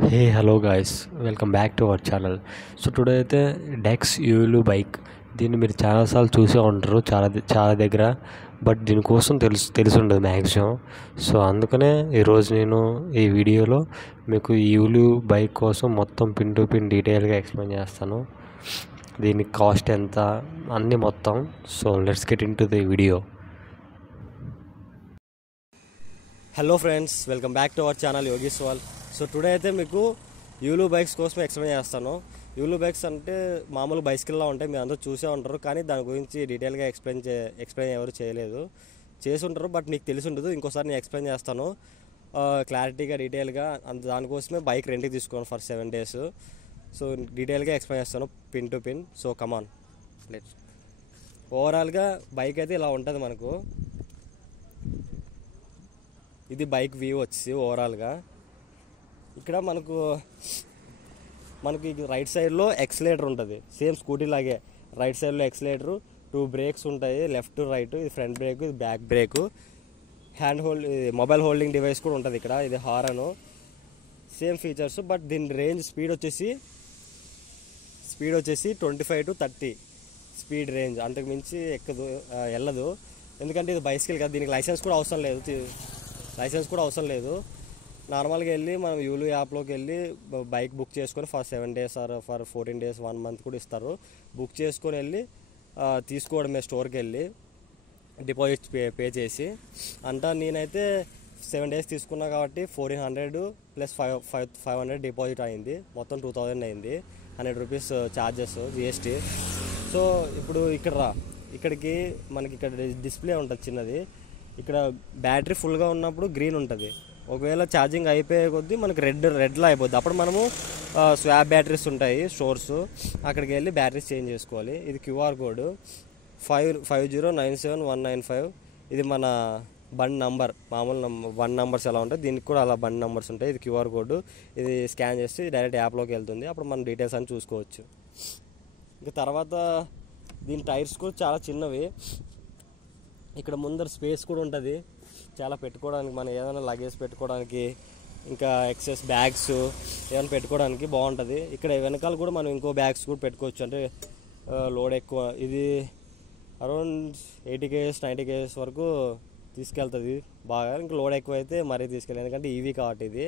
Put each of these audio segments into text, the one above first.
Hello guys, welcome back to our channel. So today అయితే dex యూలు bike దీన్ని మీరు చాలాసార్లు చూసే ఉంటారు చాలా దగ్గర. బట్ దీనికోసం తెలిసి ఉండదు మ్యాక్సిమం. సో అందుకనే ఈరోజు నేను ఈ వీడియోలో మీకు ఈ యూలు బైక్ కోసం మొత్తం పిన్ టు పిన్ డీటెయిల్గా ఎక్స్ప్లెయిన్ చేస్తాను. దీని కాస్ట్ ఎంత అన్నీ మొత్తం. So let's get into the video. Hello friends, welcome back to our channel Yogishwal. So today అయితే మీకు యూలు బైక్స్ కోసం ఎక్స్ప్లెయిన్ చేస్తాను. యూలు బైక్స్ అంటే మామూలు బైసికల్లా ఉంటాయి, మీరు అందరూ చూసే ఉంటారు. కానీ దాని గురించి డీటెయిల్గా ఎక్స్ప్లెయిన్ ఎవరు చేసి ఉంటారు, బట్ నీకు తెలిసి ఉండదు. ఇంకోసారి నేను ఎక్స్ప్లెయిన్ చేస్తాను క్లారిటీగా, డీటెయిల్గా. దానికోసమే బైక్ రెంట్కి తీసుకోను ఫర్ 7 days. సో డీటెయిల్గా ఎక్స్ప్లెయిన్ చేస్తాను pin to pin. So come on let's. ఓవరాల్గా బైక్ అయితే ఇలా ఉంటుంది మనకు. ఇది బైక్ వ్యూ వచ్చి ఓవరాల్గా ఇక్కడ మనకు రైట్ సైడ్లో ఎక్సలేటర్ ఉంటుంది, సేమ్ స్కూటీ లాగే. రైట్ సైడ్లో ఎక్సలేటరు, 2 బ్రేక్స్ ఉంటాయి, లెఫ్ట్ రైట్. ఇది ఫ్రంట్ బ్రేక్, ఇది back brake. Mobile holding device కూడా ఉంటుంది ఇక్కడ. ఇది హారను, సేమ్ ఫీచర్స్. బట్ దీని రేంజ్ స్పీడ్ వచ్చేసి 25 to 30 స్పీడ్ రేంజ్. అంతకు మించి వెళ్ళదు. ఎందుకంటే ఇది బైసికల్ కదా, దీనికి లైసెన్స్ కూడా అవసరం లేదు. నార్మల్గా వెళ్ళి మనం యూలు యాప్లోకి వెళ్ళి బైక్ బుక్ చేసుకొని for 7 days or for 14 days 1 month కూడా ఇస్తారు. బుక్ చేసుకొని వెళ్ళి తీసుకోవడమే స్టోర్కి వెళ్ళి డిపాజిట్ పే చేసి. నేనైతే 7 days తీసుకున్నా కాబట్టి 1400 ప్లస్ 500 డిపాజిట్ అయింది. మొత్తం 2000 అయింది. 100 rupees ఛార్జెస్ GST. సో ఇప్పుడు ఇక్కడికి మనకి ఇక్కడ డిస్ప్లే ఉంటుంది చిన్నది. ఇక్కడ బ్యాటరీ ఫుల్గా ఉన్నప్పుడు గ్రీన్ ఉంటుంది. ఒకవేళ ఛార్జింగ్ అయిపోయే కొద్దీ మనకి రెడ్లో అయిపోద్ది. అప్పుడు మనము స్వాప్ బ్యాటరీస్ ఉంటాయి స్టోర్స్, అక్కడికి వెళ్ళి బ్యాటరీస్ చేంజ్ చేసుకోవాలి. ఇది QR కోడ్ 50971995. ఇది మన బండి నంబర్, మామూలు బండి నంబర్స్ ఎలా ఉంటాయి, దీనికి కూడా అలా బండి నంబర్స్ ఉంటాయి. ఇది QR కోడ్. ఇది స్కాన్ చేస్తే డైరెక్ట్ యాప్లోకి వెళ్తుంది. అప్పుడు మనం డీటెయిల్స్ అని చూసుకోవచ్చు. ఇంకా తర్వాత దీని టైర్స్ కూడా చాలా చిన్నవి. ఇక్కడ ముందర స్పేస్ కూడా ఉంటుంది చాలా పెట్టుకోవడానికి, మనం ఏదైనా లగేజ్ పెట్టుకోవడానికి, ఇంకా ఎక్సెస్ బ్యాగ్స్ ఏమైనా పెట్టుకోవడానికి బాగుంటుంది. ఇక్కడ వెనకాల కూడా మనం ఇంకో బ్యాగ్స్ కూడా పెట్టుకోవచ్చు. అంటే లోడ్ ఎక్కువ, ఇది అరౌండ్ 80 kgs 90 kgs వరకు తీసుకెళ్తుంది బాగా. ఇంకా లోడ్ ఎక్కువ అయితే మరీ తీసుకెళ్ళి, ఎందుకంటే ఈవీ కాబట్టి ఇది.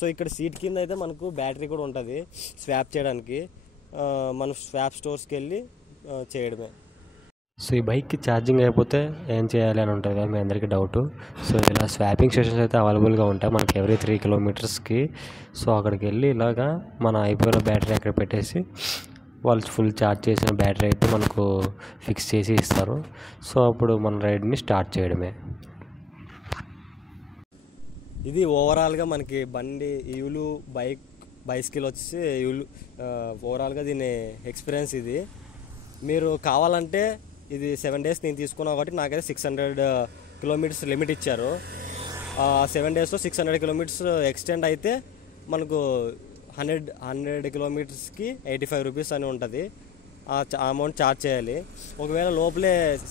సో ఇక్కడ సీట్ కింద అయితే మనకు బ్యాటరీ కూడా ఉంటుంది స్వాప్ చేయడానికి. మనం స్వాప్ స్టోర్స్కి వెళ్ళి చేయడమే. సో ఈ బైక్కి ఛార్జింగ్ అయిపోతే ఏం చేయాలి అని ఉంటుంది కదా మీ అందరికీ డౌట్. సో ఇలా స్వాపింగ్ స్టేషన్స్ అయితే అవైలబుల్గా ఉంటాయి మనకి ఎవ్రీ 3 kilometers. సో అక్కడికి వెళ్ళి ఇలాగా మన అయిపోయిన బ్యాటరీ అక్కడ పెట్టేసి వాళ్ళు ఫుల్ ఛార్జ్ చేసిన బ్యాటరీ అయితే మనకు ఫిక్స్ చేసి ఇస్తారు. సో అప్పుడు మన రైడ్ని స్టార్ట్ చేయడమే. ఇది ఓవరాల్గా మనకి బండి యూలు బైసికల్ వచ్చేసి ఓవరాల్గా దీని ఎక్స్పీరియన్స్ ఇది. మీరు కావాలంటే ఇది 7 days నేను తీసుకున్నా కాబట్టి నాకైతే 600 kilometers లిమిట్ ఇచ్చారు. 7 daysలో 600 kilometers ఎక్స్టెండ్ అయితే మనకు 100 kilometersకి 85 rupees అని ఉంటుంది. ఆ అమౌంట్ ఛార్జ్ చేయాలి. ఒకవేళ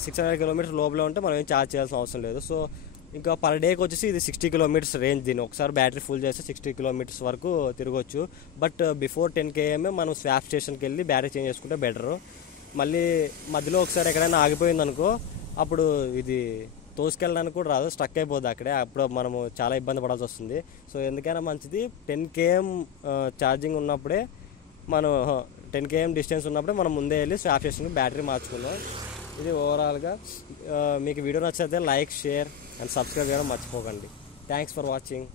600 kilometers లోపలే ఉంటే మనం ఏం ఛార్జ్ చేయాల్సిన అవసరం లేదు. సో ఇంకా పర్ డేకి వచ్చేసి ఇది 60 kilometers రేంజ్. దీన్ని ఒకసారి బ్యాటరీ ఫుల్ చేస్తే 60 kilometers వరకు తిరగవచ్చు. బట్ బిఫోర్ 10 km మనం స్వాప్ స్టేషన్కి వెళ్ళి బ్యాటరీ చేంజ్ చేసుకుంటే బెటరు. మళ్ళీ మధ్యలో ఒకసారి ఎక్కడైనా ఆగిపోయింది అనుకో, అప్పుడు ఇది తోసుకెళ్ళడానికి కూడా రాదు, స్టక్ అయిపోద్ది అక్కడే. అప్పుడు మనము చాలా ఇబ్బంది పడాల్సి వస్తుంది. సో ఎందుకైనా మంచిది 10 km ఛార్జింగ్ ఉన్నప్పుడే, మనం 10 km డిస్టెన్స్ ఉన్నప్పుడే మనం ముందే వెళ్ళి స్వాప్ స్టేషన్కి బ్యాటరీ మార్చుకుందాం. ఇది ఓవరాల్గా. మీకు వీడియో నచ్చితే లైక్, షేర్ అండ్ సబ్స్క్రైబ్ చేయడం మర్చిపోకండి. Thanks for watching.